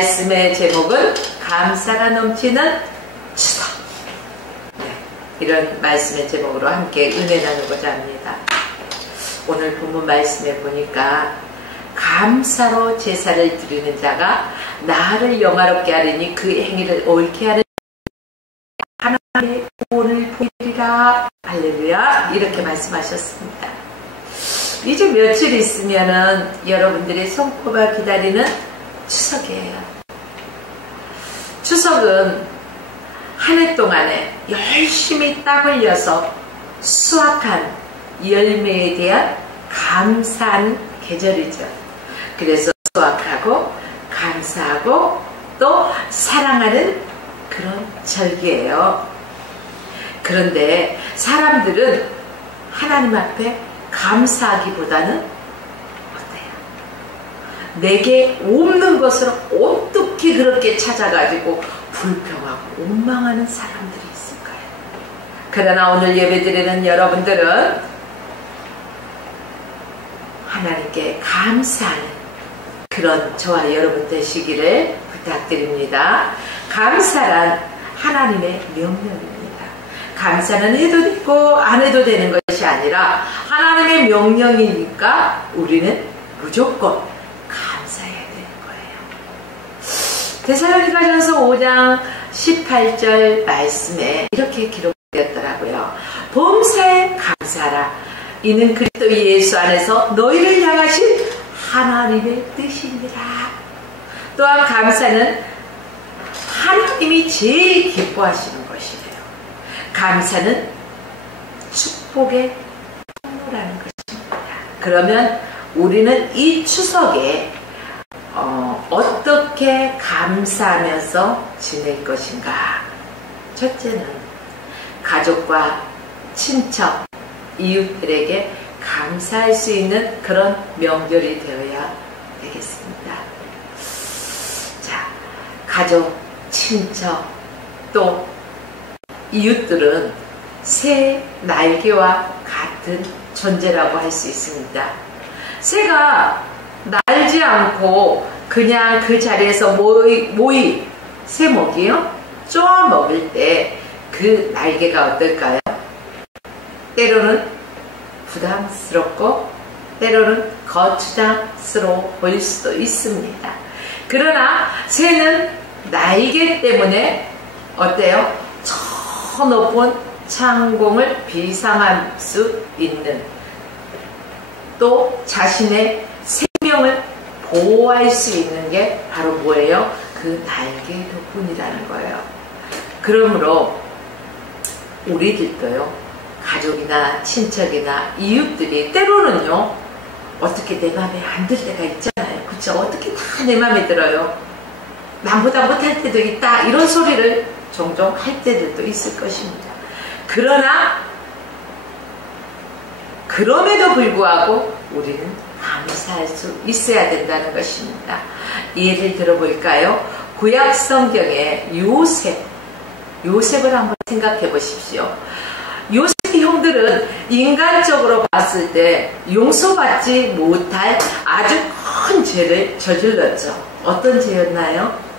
말씀의 제목은 감사가 넘치는 추석. 네, 이런 말씀의 제목으로 함께 은혜 나누고자 합니다. 오늘 본문 말씀에 보니까 감사로 제사를 드리는 자가 나를 영화롭게 하리니 그 행위를 옳게 하는 하나님의 구원을 보이리라. 할렐루야. 이렇게 말씀하셨습니다. 이제 며칠 있으면은 여러분들이 손꼽아 기다리는 추석이에요. 추석은 한 해 동안에 열심히 땀 흘려서 수확한 열매에 대한 감사하는 계절이죠. 그래서 수확하고 감사하고 또 사랑하는 그런 절기예요. 그런데 사람들은 하나님 앞에 감사하기보다는 어때요? 내게 없는 것을 어떻게 그렇게 찾아가지고 불평하고 원망하는 사람들이 있을까요? 그러나 오늘 예배드리는 여러분들은 하나님께 감사하는 그런 저와 여러분 되시기를 부탁드립니다. 감사란 하나님의 명령입니다. 감사는 해도 되고 안 해도 되는 것이 아니라 하나님의 명령이니까 우리는 무조건 감사해야 되는 거예요. 데살로니가전서 5장 18절 말씀에 이렇게 기록되었더라고요. 범사에 감사하라. 이는 그리스도 예수 안에서 너희를 향하신 하나님의 뜻이니라. 또한 감사는 하나님이 제일 기뻐하시는 것이래요. 감사는 축복의 통로라는 것입니다. 그러면 우리는 이 추석에 어떻게 감사하면서 지낼 것인가? 첫째는 가족과 친척, 이웃들에게 감사할 수 있는 그런 명절이 되어야 되겠습니다. 자, 가족, 친척, 또 이웃들은 새 날개와 같은 존재라고 할 수 있습니다. 새가 날지 않고 그냥 그 자리에서 새 먹이요? 쪼아 먹을 때 그 날개가 어떨까요? 때로는 부담스럽고 때로는 거추장스러워 보일 수도 있습니다. 그러나 새는 날개 때문에 어때요? 저 높은 창공을 비상할 수 있는, 또 자신의 생명을 보호할 수 있는 게 바로 뭐예요? 그 날개 덕분이라는 거예요. 그러므로 우리들도요, 가족이나 친척이나 이웃들이 때로는요, 어떻게 내 마음에 안 들 때가 있잖아요. 그쵸? 어떻게 다 내 마음에 들어요. 남보다 못할 때도 있다. 이런 소리를 종종 할 때들도 있을 것입니다. 그러나 그럼에도 불구하고 우리는 감사할 수 있어야 된다는 것입니다. 예를 들어볼까요? 구약 성경의 요셉을 한번 생각해 보십시오. 요셉의 형들은 인간적으로 봤을 때 용서받지 못할 아주 큰 죄를 저질렀죠. 어떤 죄였나요?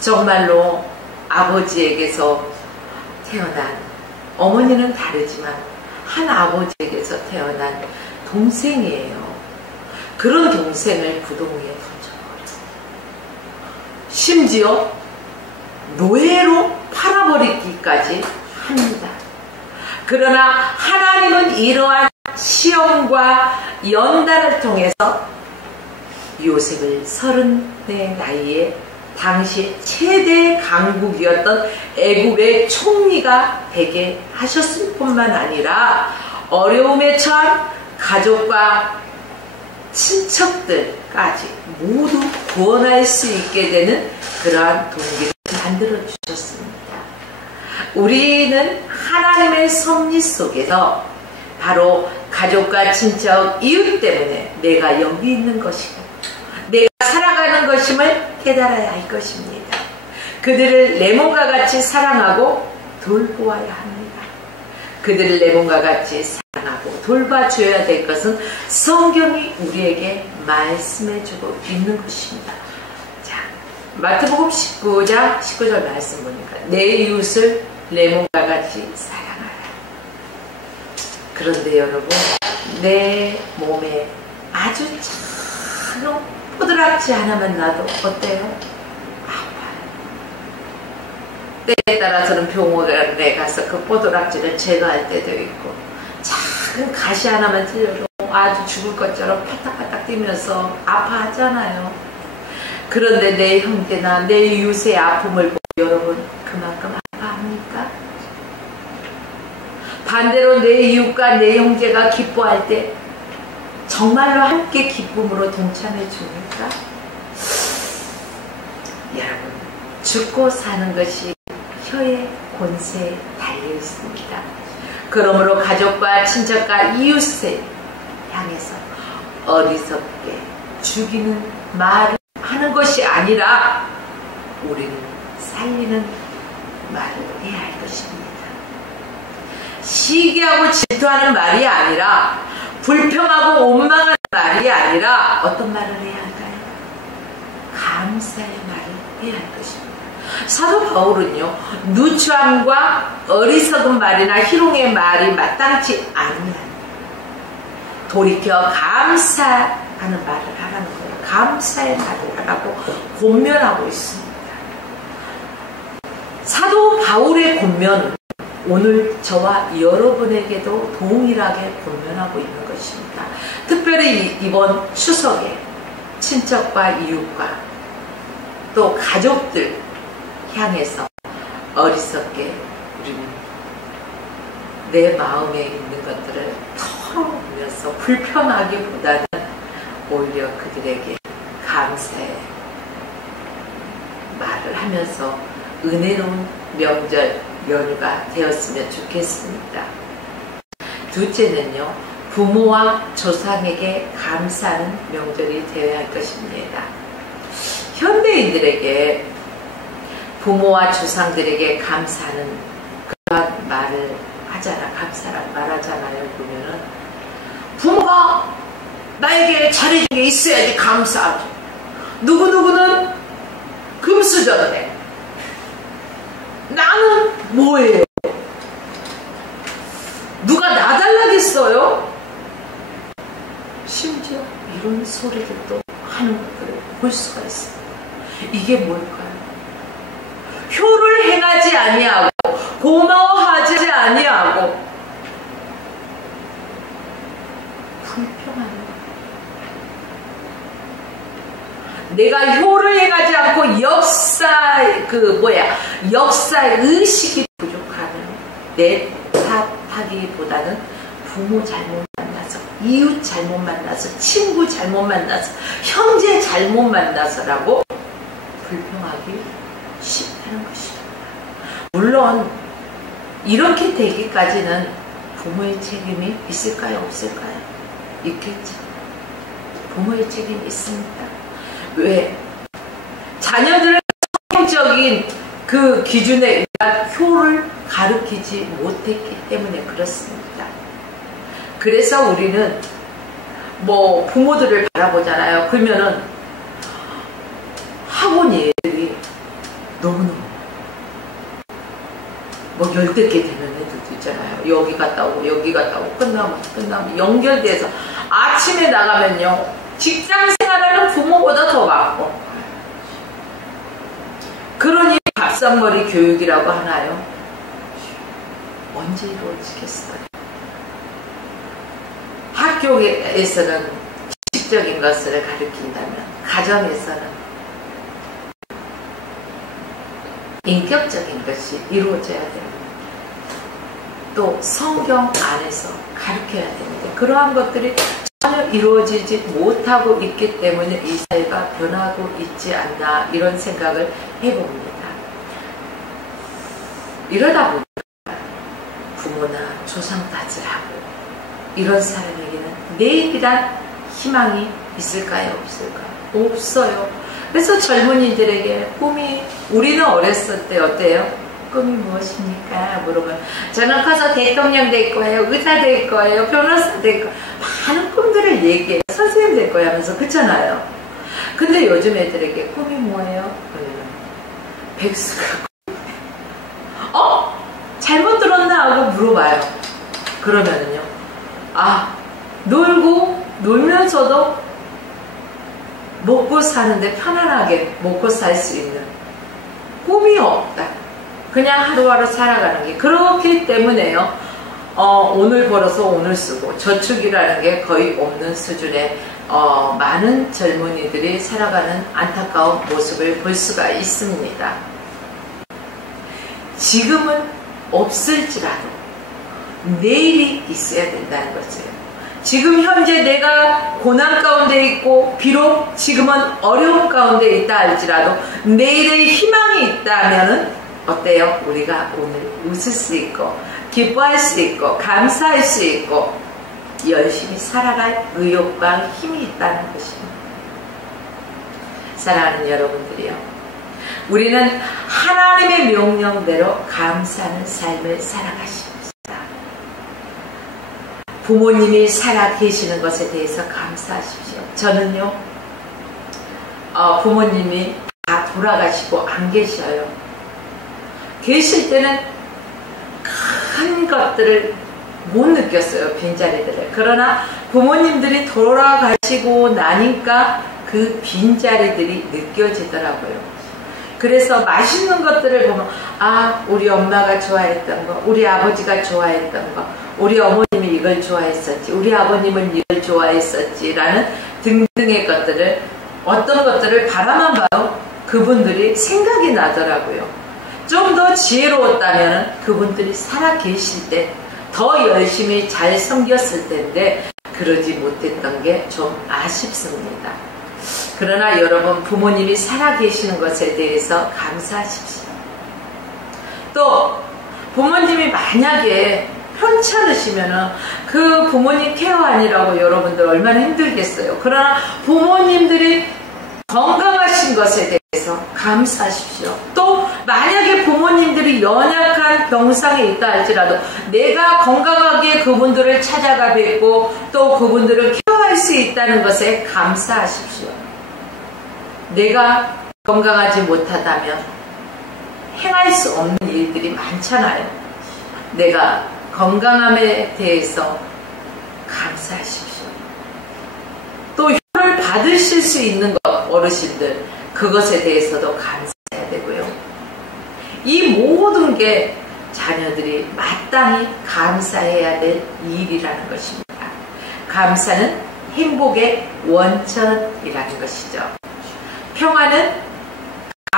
정말로 아버지에게서 태어난, 어머니는 다르지만 한 아버지에게서 태어난 동생이에요. 그런 동생을 부동 위에 던져버려요. 심지어 노예로 팔아버리기까지 합니다. 그러나 하나님은 이러한 시험과 연단을 통해서 요셉을 30의 나이에 당시 최대 강국이었던 애굽의 총리가 되게 하셨을 뿐만 아니라 어려움에 처한 가족과 친척들까지 모두 구원할 수 있게 되는 그러한 동기를 만들어 주셨습니다. 우리는 하나님의 섭리 속에서 바로 가족과 친척, 이웃 때문에 내가 여기 있는 것이고 내가 살아가는 것임을 깨달아야 할 것입니다. 그들을 내 몸과 같이 사랑하고 돌보아야 합니다. 그들을 내 몸과 같이 사랑하고 돌봐줘야 될 것은 성경이 우리에게 말씀해주고 있는 것입니다. 마태복음 19장 19절 말씀 보니까 내 이웃을 내 몸과 같이 사랑하라. 그런데 여러분, 내 몸에 아주 작은 포드락지 하나만 놔도 어때요? 아파요. 때에 따라서는 병원에 가서 그 포드락지를 제거할 때도 있고, 작은 가시 하나만 틀려도 아주 죽을 것처럼 파닥파닥 뛰면서 아파하잖아요. 그런데 내 형제나 내 이웃의 아픔을 보고 여러분 그만큼 아파합니까? 반대로 내 이웃과 내 형제가 기뻐할 때 정말로 함께 기쁨으로 동참해 줍니까? 여러분, 죽고 사는 것이 혀의 권세에 달려 있습니다. 그러므로 가족과 친척과 이웃을 향해서 어리석게 죽이는 말을 하는 것이 아니라 우리는 살리는 말을 해야 할 것입니다. 시기하고 질투하는 말이 아니라, 불평하고 원망하는 말이 아니라 어떤 말을 해야 할까요? 감사의 말을 해야 할 것입니다. 사도 바울은요, 누추함과 어리석은 말이나 희롱의 말이 마땅치 않으면 돌이켜 감사하는 말을 하라는 거예요. 감사의 말을 하라고 권면하고 있습니다. 사도 바울의 권면은 오늘 저와 여러분에게도 동일하게 권면하고 있는 것입니다. 특별히 이번 추석에 친척과 이웃과 또 가족들 향해서 어리석게 우리는 내 마음에 있는 것들을 털어보면서 불평하기보다는 오히려 그들에게 감사의 말을 하면서 은혜로운 명절 연휴가 되었으면 좋겠습니다. 둘째는요, 부모와 조상에게 감사하는 명절이 되어야 할 것입니다. 현대인들에게 부모와 조상들에게 감사하는 그런 말을 하잖아. 감사라는 말 하잖아요. 보면은 부모가 나에게 잘해준 게 있어야지 감사하죠. 누구누구는 금수저네. 나는 뭐예요? 누가 나달라겠어요? 심지어 이런 소리들도 하는 것들을 볼 수가 있습니다. 이게 뭘까요? 효를 행하지 아니하고 고마워하지 아니하고 불평하는 것. 내가 효를 행하지 않고 역사의 의식이 부족하는 내 탓하기보다는 부모 잘못 만나서, 이웃 잘못 만나서, 친구 잘못 만나서, 형제 잘못 만나서라고 불평하기 쉽다는 것입니다. 물론 이렇게 되기까지는 부모의 책임이 있을까요? 없을까요? 있겠죠. 부모의 책임이 있습니다. 왜? 자녀들의 성경적인 그 기준에 의한 효를 가르치지 못했기 때문에 그렇습니다. 그래서 우리는 뭐 부모들을 바라보잖아요. 그러면은 학원 얘들이 너무너무 뭐 열댓 개 되는 애들도 있잖아요. 여기 갔다 오고 여기 갔다 오고 끝나면 연결돼서 아침에 나가면요, 직장 생활하는 부모보다 더 많고, 그러니 밥상머리 교육이라고 하나요? 언제 이루어지겠어요? 학교에서는 지식적인 것을 가르친다면 가정에서는 인격적인 것이 이루어져야 됩니다. 또 성경 안에서 가르쳐야 됩니다. 그러한 것들이 전혀 이루어지지 못하고 있기 때문에 이 사회가 변하고 있지 않나, 이런 생각을 해봅니다. 이러다 보니까 부모나 조상 탓을 하고 이런 사람에게는 내일이란 희망이 있을까요? 없을까요? 없어요. 그래서 젊은이들에게 꿈이, 우리는 어렸을 때 어때요? 꿈이 무엇입니까? 물어보면 저는 커서 대통령 될 거예요, 의사 될 거예요, 변호사 될 거예요, 많은 꿈들을 얘기해요. 선생님 될 거예요 하면서. 그렇잖아요. 근데 요즘 애들에게 꿈이 뭐예요? 백수가 잘못 들었나 하고 물어봐요. 그러면은요, 놀면서도 먹고 사는데 편안하게 먹고 살 수 있는 꿈이 없다. 그냥 하루하루 살아가는 게. 그렇기 때문에요, 오늘 벌어서 오늘 쓰고 저축이라는 게 거의 없는 수준의 많은 젊은이들이 살아가는 안타까운 모습을 볼 수가 있습니다. 지금은 없을지라도 내일이 있어야 된다는 거죠. 지금 현재 내가 고난 가운데 있고 비록 지금은 어려움 가운데 있다 할지라도 내일의 희망이 있다면 어때요? 우리가 오늘 웃을 수 있고 기뻐할 수 있고 감사할 수 있고 열심히 살아갈 의욕과 힘이 있다는 것입니다. 사랑하는 여러분들이요, 우리는 하나님의 명령대로 감사하는 삶을 살아가십니다. 부모님이 살아 계시는 것에 대해서 감사하십시오. 저는요, 부모님이 다 돌아가시고 안 계셔요. 계실 때는 큰 것들을 못 느꼈어요, 빈자리들을. 그러나 부모님들이 돌아가시고 나니까 그 빈자리들이 느껴지더라고요. 그래서 맛있는 것들을 보면 우리 엄마가 좋아했던 거, 우리 아버지가 좋아했던 거, 우리 어머님이 이걸 좋아했었지, 우리 아버님은 이걸 좋아했었지 라는 등등의 것들을, 어떤 것들을 바라만 봐도 그분들이 생각이 나더라고요. 좀 더 지혜로웠다면 그분들이 살아 계실 때 더 열심히 잘 섬겼을 텐데 그러지 못했던 게 좀 아쉽습니다. 그러나 여러분, 부모님이 살아 계시는 것에 대해서 감사하십시오. 또 부모님이 만약에 편찮으시면은 그 부모님 케어하느라고 여러분들 얼마나 힘들겠어요. 그러나 부모님들이 건강하신 것에 대해서 감사하십시오. 또 만약에 부모님들이 연약한 병상에 있다 할지라도 내가 건강하게 그분들을 찾아가 뵙고 또 그분들을 케어할 수 있다는 것에 감사하십시오. 내가 건강하지 못하다면 행할 수 없는 일들이 많잖아요. 내가 건강함에 대해서 감사하십시오. 또 혀를 받으실 수 있는 것, 어르신들, 그것에 대해서도 감사해야 되고요. 이 모든 게 자녀들이 마땅히 감사해야 될 일이라는 것입니다. 감사는 행복의 원천이라는 것이죠. 평화는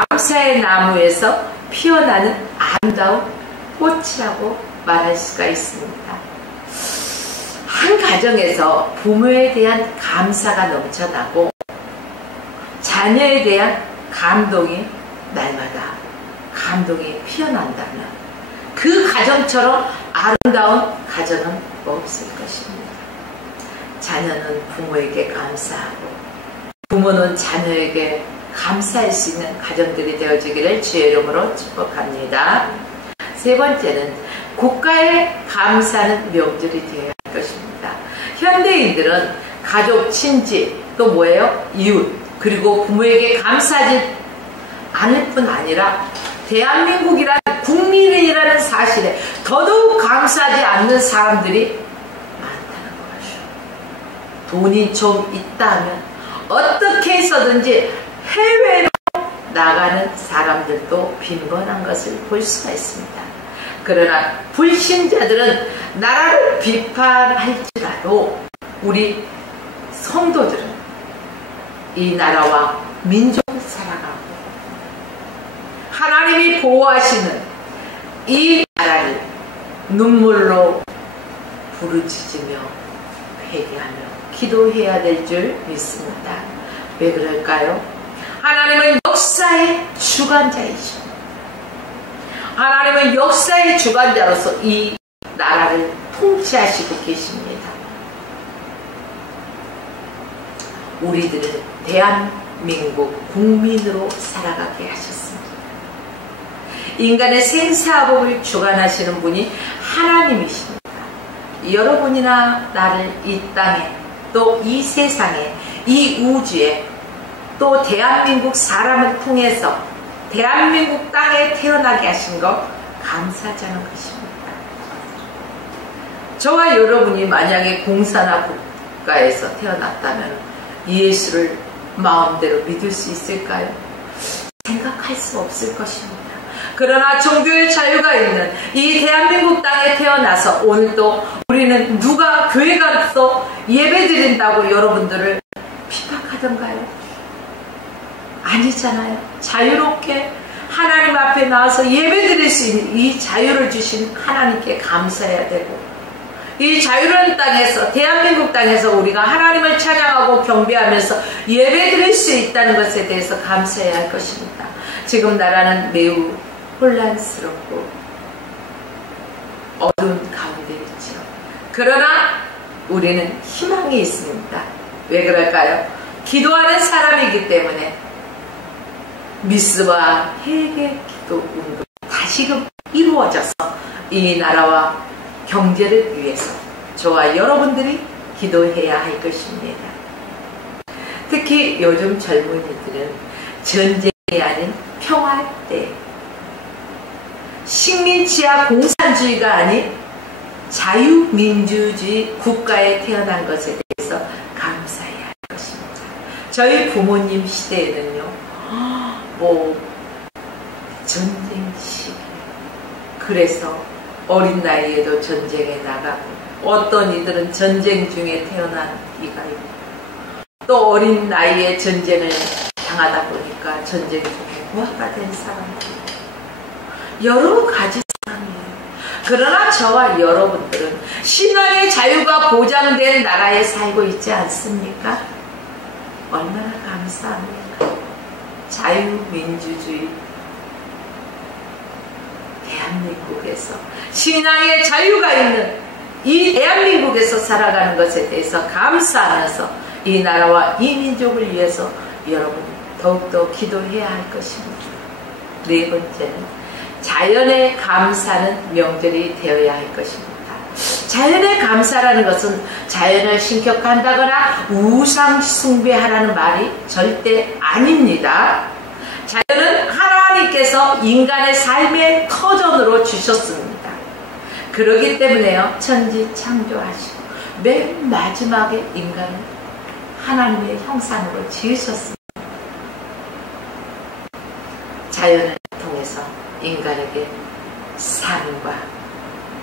감사의 나무에서 피어나는 아름다운 꽃이라고 말할 수가 있습니다. 한 가정에서 부모에 대한 감사가 넘쳐나고 자녀에 대한 감동이 날마다 감동이 피어난다면 그 가정처럼 아름다운 가정은 없을 것입니다. 자녀는 부모에게 감사하고 부모는 자녀에게 감사할 수 있는 가정들이 되어지기를 주의 이름으로 축복합니다. 세 번째는 국가에 감사하는 명절이 되어야 할 것입니다. 현대인들은 가족, 친지, 또 뭐예요? 이웃, 그리고 부모에게 감사하지 않을 뿐 아니라 대한민국이라는 국민이라는 사실에 더더욱 감사하지 않는 사람들이 많다는 것이죠. 돈이 좀 있다면 어떻게 해서든지 해외로 나가는 사람들도 빈번한 것을 볼 수가 있습니다. 그러나 불신자들은 나라를 비판할지라도 우리 성도들은 이 나라와 민족을 사랑하고 하나님이 보호하시는 이 나라를 눈물로 부르짖으며 회개하며 기도해야 될 줄 믿습니다. 왜 그럴까요? 하나님은 역사의 주관자이십니다. 하나님은 역사의 주관자로서 이 나라를 통치하시고 계십니다. 우리들은 대한민국 국민으로 살아가게 하셨습니다. 인간의 생사복을 주관하시는 분이 하나님이십니다. 여러분이나 나를 이 땅에 또 이 세상에 이 우주에 또 대한민국 사람을 통해서 대한민국 땅에 태어나게 하신 것 감사하자는 것입니다. 저와 여러분이 만약에 공산화 국가에서 태어났다면 예수를 마음대로 믿을 수 있을까요? 생각할 수 없을 것입니다. 그러나 종교의 자유가 있는 이 대한민국 땅에 태어나서 오늘도 우리는 누가 교회 가서 예배 드린다고 여러분들을 핍박하던가요? 아니잖아요. 자유롭게 하나님 앞에 나와서 예배 드릴 수 있는 이 자유를 주신 하나님께 감사해야 되고, 이 자유로운 땅에서, 대한민국 땅에서 우리가 하나님을 찬양하고 경배하면서 예배 드릴 수 있다는 것에 대해서 감사해야 할 것입니다. 지금 나라는 매우 혼란스럽고 어두운 가운데 있죠. 그러나 우리는 희망이 있습니다. 왜 그럴까요? 기도하는 사람이기 때문에 미스와 회개 기도 운동 다시금 이루어져서 이 나라와 경제를 위해서 저와 여러분들이 기도해야 할 것입니다. 특히 요즘 젊은이들은 전쟁이 아닌 평화의 때, 식민지와 공산주의가 아닌 자유민주주의 국가에 태어난 것에 대해서 감사해야 할 것입니다. 저희 부모님 시대에는요, 전쟁 시기, 그래서 어린 나이에도 전쟁에 나가고, 어떤 이들은 전쟁 중에 태어난 이가 있고, 또 어린 나이에 전쟁을 당하다 보니까 전쟁 중에 부하가 된 사람들, 여러 가지 사람이에요. 그러나 저와 여러분들은 신앙의 자유가 보장된 나라에 살고 있지 않습니까? 얼마나 감사합니까? 자유민주주의 대한민국에서 신앙의 자유가 있는 이 대한민국에서 살아가는 것에 대해서 감사하면서 이 나라와 이 민족을 위해서 여러분 더욱더 기도해야 할 것입니다. 네 번째는 자연의 감사는 명절이 되어야 할 것입니다. 자연의 감사라는 것은 자연을 신격한다거나 우상 숭배하라는 말이 절대 아닙니다. 자연은 하나님께서 인간의 삶의 터전으로 주셨습니다. 그렇기 때문에요, 천지 창조하시고 맨 마지막에 인간을 하나님의 형상으로 지으셨습니다. 자연을 통해서 인간에게 삶과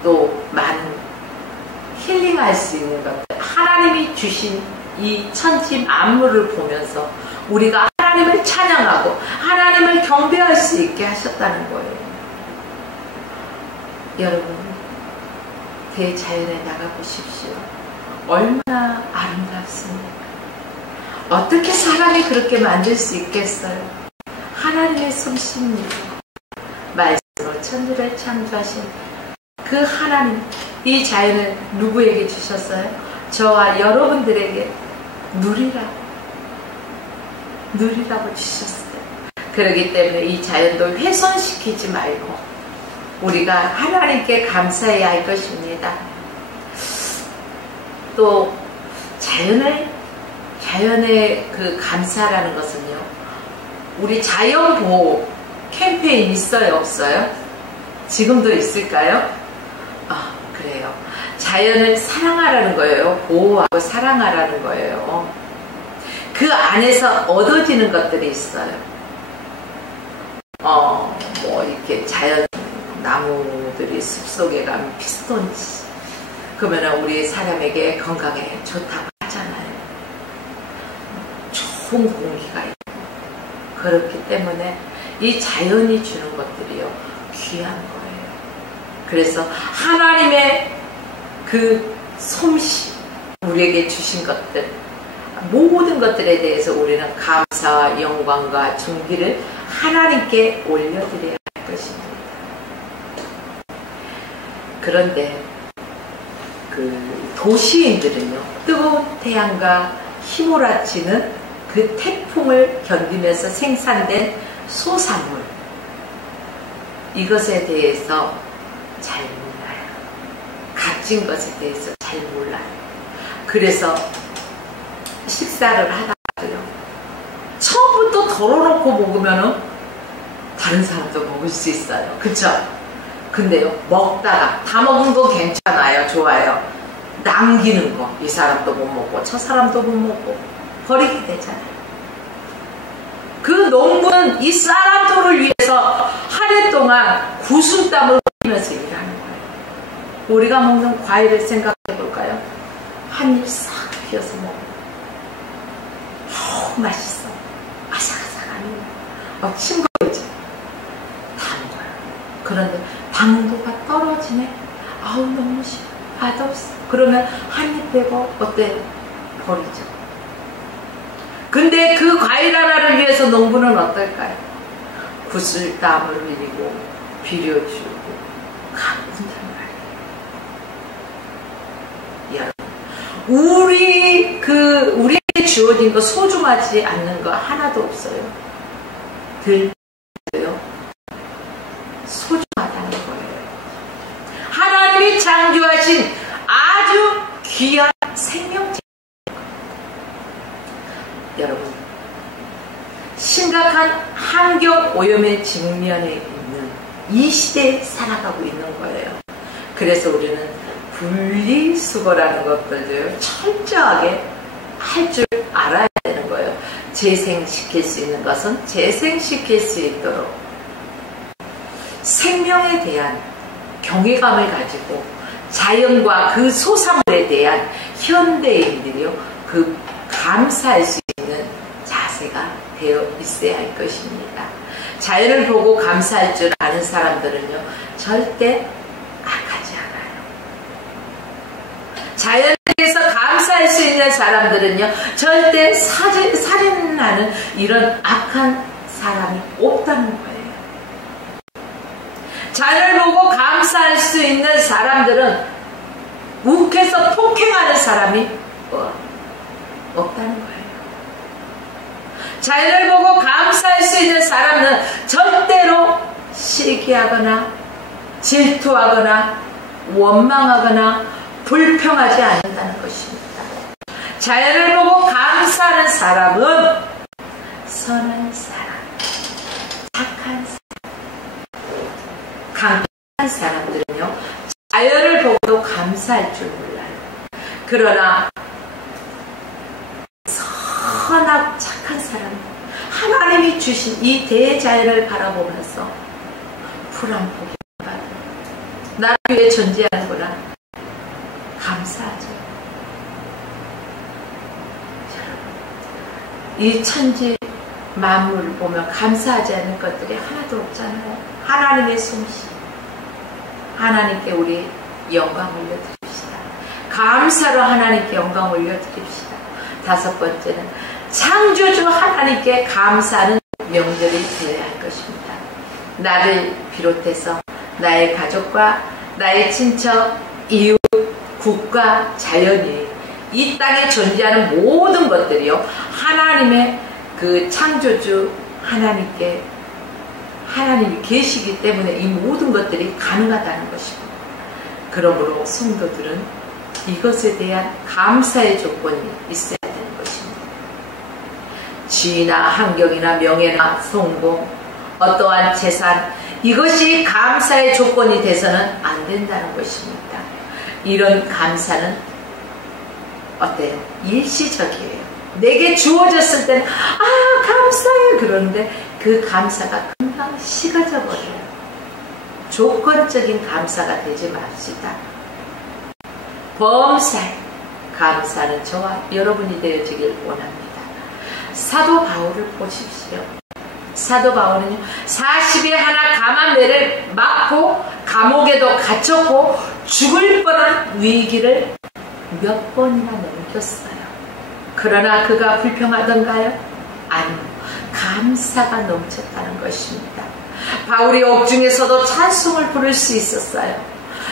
또 많은 힐링할 수 있는 것들, 하나님이 주신 이 천지 만물을 보면서 우리가 하나님을 찬양하고 하나님을 경배할 수 있게 하셨다는 거예요. 여러분, 대자연에 나가보십시오. 얼마나 아름답습니까? 어떻게 사람이 그렇게 만들 수 있겠어요? 하나님의 솜씨입니다. 말씀으로 천지를 창조하신 그 하나님, 이 자연을 누구에게 주셨어요? 저와 여러분들에게 누리라고 주셨어요. 그렇기 때문에 이 자연도 훼손시키지 말고 우리가 하나님께 감사해야 할 것입니다. 또 자연의 그 감사라는 것은요, 우리 자연보호 캠페인 있어요, 없어요? 지금도 있을까요? 그래요. 자연을 사랑하라는 거예요. 보호하고 사랑하라는 거예요. 그 안에서 얻어지는 것들이 있어요. 이렇게 자연 나무들이 숲속에 가면 피스톤치, 그러면 우리 사람에게 건강에 좋다고 하잖아요. 좋은 공기가 있고. 그렇기 때문에 이 자연이 주는 것들이요, 귀한 거예요. 그래서 하나님의 그 솜씨, 우리에게 주신 것들, 모든 것들에 대해서 우리는 감사와 영광과 존귀를 하나님께 올려드려야 할 것입니다. 그런데 그 도시인들은요, 뜨거운 태양과 휘몰아치는 그 태풍을 견디면서 생산된 소산물, 이것에 대해서 잘 몰라요. 값진 것에 대해서 잘 몰라요. 그래서 식사를 하다가도요, 처음 덜어놓고 먹으면은 다른 사람도 먹을 수 있어요. 그쵸? 근데요, 먹다가 다 먹은 거 괜찮아요. 좋아요. 남기는 거, 이 사람도 못 먹고 저 사람도 못 먹고 버리게 되잖아요. 그 농부는 이 쌀한톨을 위해서 한 해 동안 구순땀을 흘리면서 일하는 거예요. 우리가 먹는 과일을 생각해 볼까요? 한 입 싹 비워서 먹어요. 맛있어. 아삭아삭하니 침 고이죠. 단 거예요. 그런데 당도가 떨어지네. 아우 너무 싫어. 맛없어. 그러면 한 입 빼고 어때요? 버리죠. 근데 그 과일 하나를 위해서 농부는 어떨까요? 구슬땀을 흘리고 비려주고 가꾼단 말이에요. 여러분, 우리에게 주어진 거 소중하지 않는 거 하나도 없어요. 들도요 소중하다는 거예요. 하나님이 창조하신 아주 귀한 생명체. 여러분, 심각한 환경 오염에 직면해 있는 이 시대에 살아가고 있는 거예요. 그래서 우리는 분리수거라는 것들도 철저하게 할 줄 알아야 되는 거예요. 재생시킬 수 있는 것은 재생시킬 수 있도록 생명에 대한 경외감을 가지고 자연과 그 소산물에 대한 현대인들이요, 그 감사할 수 있는 자세가 되어 있어야 할 것입니다. 자연을 보고 감사할 줄 아는 사람들은요, 절대 악하지 않아요. 자연에 대해서 감사할 수 있는 사람들은요, 절대 살인하는 이런 악한 사람이 없다는 거예요. 자연을 보고 감사할 수 있는 사람들은 욱해서 폭행하는 사람이 없다는 거예요. 자연을 보고 감사할 수 있는 사람은 절대로 시기하거나 질투하거나 원망하거나 불평하지 않는다는 것입니다. 자연을 보고 감사하는 사람은 선한 사람, 착한 사람, 강한 사람들은요, 자연을 보고도 감사할 줄 몰라요. 그러나 선하고 착한 사람, 하나님이 주신 이 대자연을 바라보면서 불안 포기 받아요. 나를 위해 존재하는구나. 감사하죠. 이 천지 만물을 보면 감사하지 않는 것들이 하나도 없잖아요. 하나님의 솜씨, 하나님께 우리 영광 올려드립시다. 감사로 하나님께 영광 올려드립시다. 다섯 번째는 창조주 하나님께 감사하는 명절이 되어야 할 것입니다. 나를 비롯해서 나의 가족과 나의 친척, 이웃, 국가, 자연이, 이 땅에 존재하는 모든 것들이요, 하나님의 그 창조주 하나님께, 하나님이 계시기 때문에 이 모든 것들이 가능하다는 것이고, 그러므로 성도들은 이것에 대한 감사의 조건이 있어야 되는 것입니다. 지위나 환경이나 명예나 성공, 어떠한 재산, 이것이 감사의 조건이 돼서는 안 된다는 것입니다. 이런 감사는 어때요? 일시적이에요. 내게 주어졌을 때는 감사해요. 그런데 그 감사가 금방 식어져 버려요. 조건적인 감사가 되지 맙시다. 범사에 감사는 저와 여러분이 되어지길 원합니다. 사도 바울을 보십시오. 사도 바울은요, 40에 하나 감암매를 맞고 감옥에도 갇혔고 죽을 뻔한 위기를 몇 번이나 넘겼어요. 그러나 그가 불평하던가요? 아니요. 감사가 넘쳤다는 것입니다. 바울이 옥중에서도 찬송을 부를 수 있었어요.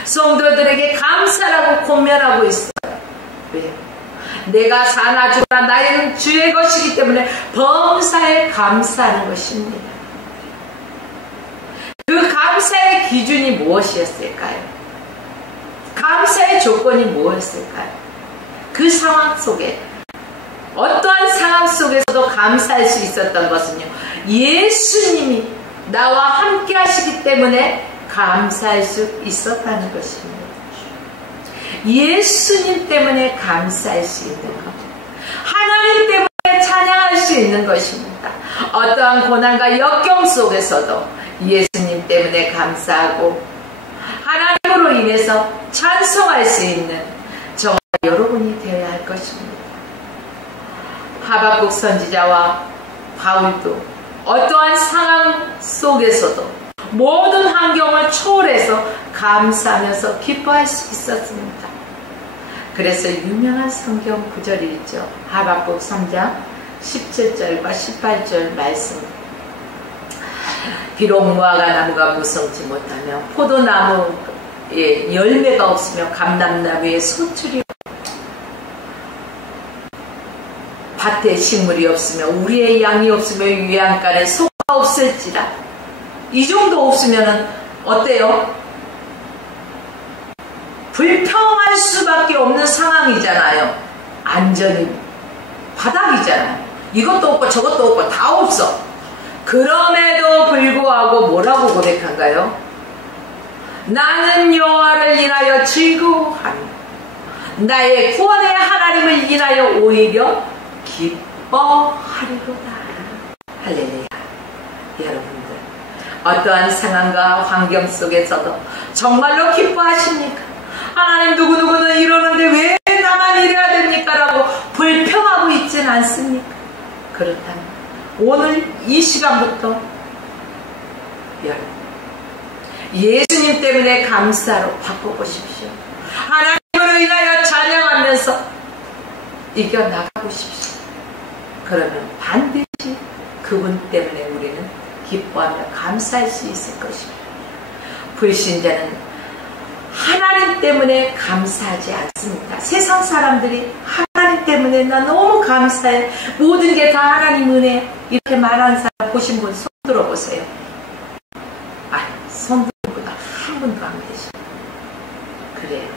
성도들에게 감사라고 권면하고 있어요. 왜요? 내가 사나 주나 나의 주의 것이기 때문에 범사에 감사하는 것입니다. 그 감사의 기준이 무엇이었을까요? 감사의 조건이 무엇이었을까요? 그 상황 속에 어떠한 상황 속에서도 감사할 수 있었던 것은요, 예수님이 나와 함께 하시기 때문에 감사할 수 있었다는 것입니다. 예수님 때문에 감사할 수 있는 것, 하나님 때문에 찬양할 수 있는 것입니다. 어떠한 고난과 역경 속에서도 예수님 때문에 감사하고 하나님으로 인해서 찬송할 수 있는 저와 여러분이 되어야 할 것입니다. 하박국 선지자와 바울도 어떠한 상황 속에서도 모든 환경을 초월해서 감사하면서 기뻐할 수 있었습니다. 그래서 유명한 성경 구절이 있죠. 하박국 3장 17절과 18절 말씀. 비록 무화과 나무가 무성치 못하며 포도나무에 열매가 없으며 감람나무에 소출이 밭에 식물이 없으며 우리의 양이 없으며 유양간에 소가 없을지라. 이 정도 없으면 어때요? 불평할 수밖에 없는 상황이잖아요. 안전이 바닥이잖아요. 이것도 없고 저것도 없고 다 없어. 그럼에도 불구하고 뭐라고 고백한가요? 나는 여호와를 인하여 즐거워하며 나의 구원의 하나님을 인하여 오히려 기뻐하리로다. 할렐루야. 여러분들, 어떠한 상황과 환경 속에서도 정말로 기뻐하십니까? 하나님, 누구누구는 이러는데 왜 나만 이래야 됩니까? 라고 불평하고 있진 않습니까? 그렇다면 오늘 이 시간부터 여러분, 예수님 때문에 감사로 바꿔보십시오. 하나님으로 인하여 찬양하면서 이겨나가고 싶습니다. 그러면 반드시 그분 때문에 우리는 기뻐하며 감사할 수 있을 것입니다. 불신자는 하나님 때문에 감사하지 않습니다. 세상 사람들이 하나님 때문에 나 너무 감사해, 모든 게 다 하나님 은혜, 이렇게 말하는 사람 보신 분 손 들어보세요. 아니, 손 드는 분 한 분도 안 계셔. 그래요.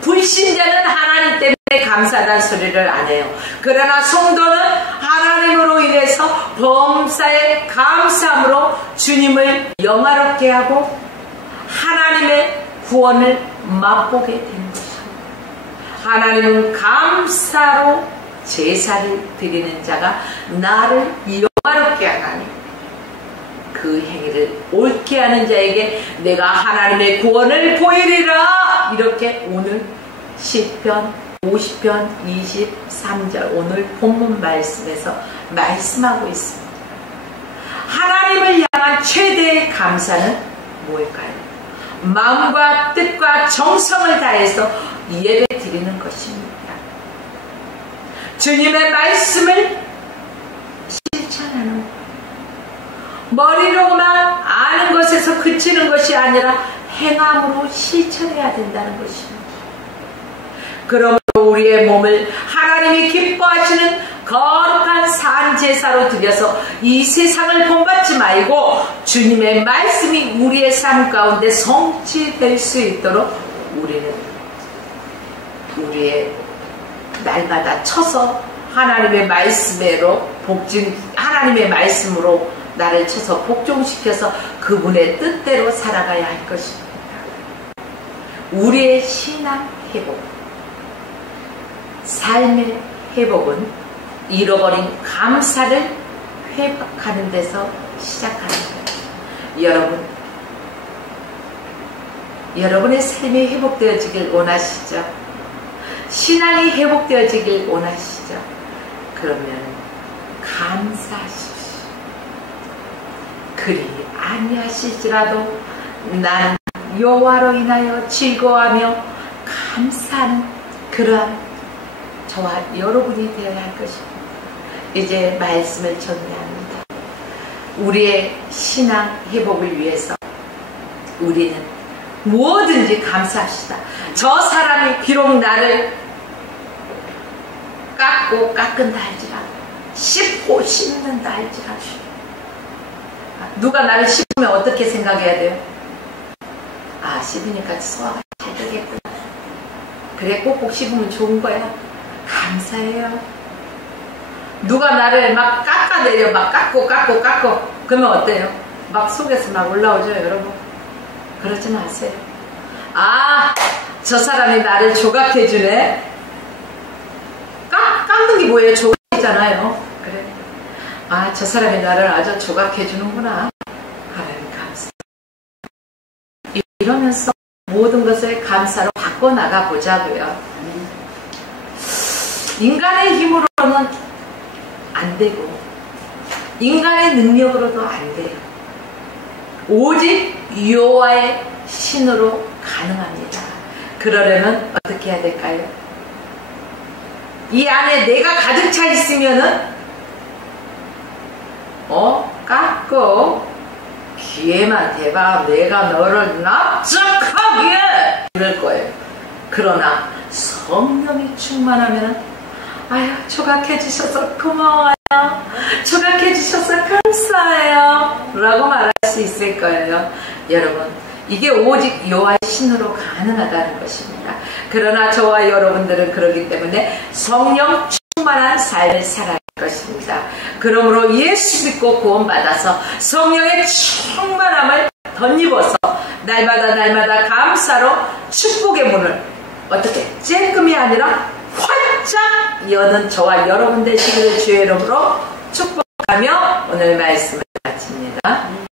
불신자는 하나님 때문에 감사하다는 소리를 안 해요. 그러나 성도는 하나님으로 인해서 범사에 감사함으로 주님을 영화롭게 하고 하나님의 구원을 맛보게 된 것입니다. 하나님은 감사로 제사를 드리는 자가 나를 영화롭게 하나니 그 행위를 옳게 하는 자에게 내가 하나님의 구원을 보이리라. 이렇게 오늘 시편 50편 23절 오늘 본문 말씀에서 말씀하고 있습니다. 하나님을 향한 최대의 감사는 뭘까요? 마음과 뜻과 정성을 다해서 예배 드리는 것입니다. 주님의 말씀을 실천하는 것. 머리로만 아는 것에서 그치는 것이 아니라 행함으로 실천해야 된다는 것입니다. 그러므로 우리의 몸을 하나님이 기뻐하시는 거룩한 산제사로 드려서 이 세상을 본받지 말고 주님의 말씀이 우리의 삶 가운데 성취될 수 있도록 우리는 우리의 날마다 쳐서 하나님의 말씀으로 하나님의 말씀으로 나를 쳐서 복종시켜서 그분의 뜻대로 살아가야 할 것입니다. 우리의 신앙 회복, 삶의 회복은 잃어버린 감사를 회복하는 데서 시작하는 거예요. 여러분의 삶이 회복되어지길 원하시죠? 신앙이 회복되어지길 원하시죠? 그러면 감사하십시오. 그리 아니하실지라도 나는 여호와로 인하여 즐거워하며 감사하는 그러한 저와 여러분이 되어야 할 것입니다. 이제 말씀을 정리합니다. 우리의 신앙 회복을 위해서 우리는 무엇든지 감사합시다. 저 사람이 비록 나를 깎고 깎은다 할지라도, 씹고 씹는다 할지라도, 누가 나를 씹으면 어떻게 생각해야 돼요? 아, 씹으니까 소화가 잘 되겠구나. 그래, 꼭꼭 씹으면 좋은 거야. 감사해요. 누가 나를 막 깎아내려, 막 깎고 그러면 어때요? 막 속에서 막 올라오죠, 여러분? 그러지 마세요. 아, 저 사람이 나를 조각해주네. 깎는 게 뭐예요? 조각이잖아요. 그래. 아, 저 사람이 나를 아주 조각해주는구나. 하나님 감사. 이러면서 모든 것을 감사로 바꿔나가 보자고요. 인간의 힘으로는 안 되고 인간의 능력으로도 안 돼요. 오직 여호와의 신으로 가능합니다. 그러려면 어떻게 해야 될까요? 이 안에 내가 가득 차 있으면은 깎고 귀에만 대봐 내가 너를 납작하게 이럴 거예요. 그러나 성령이 충만하면 아유 조각해 주셔서 고마워요. 조각해 주셔서 감사해요 라고 말할 수 있을 거예요. 여러분, 이게 오직 여호와의 신으로 가능하다는 것입니다. 그러나 저와 여러분들은 그렇기 때문에 성령 충만한 삶을 살아야 할 것입니다. 그러므로 예수 믿고 구원받아서 성령의 충만함을 덧입어서 날마다 감사로 축복의 문을 어떻게 쬐끔이 아니라 활짝 여는 저와 여러분 되시기를 주의 이름으로 축복하며 오늘 말씀을 마칩니다.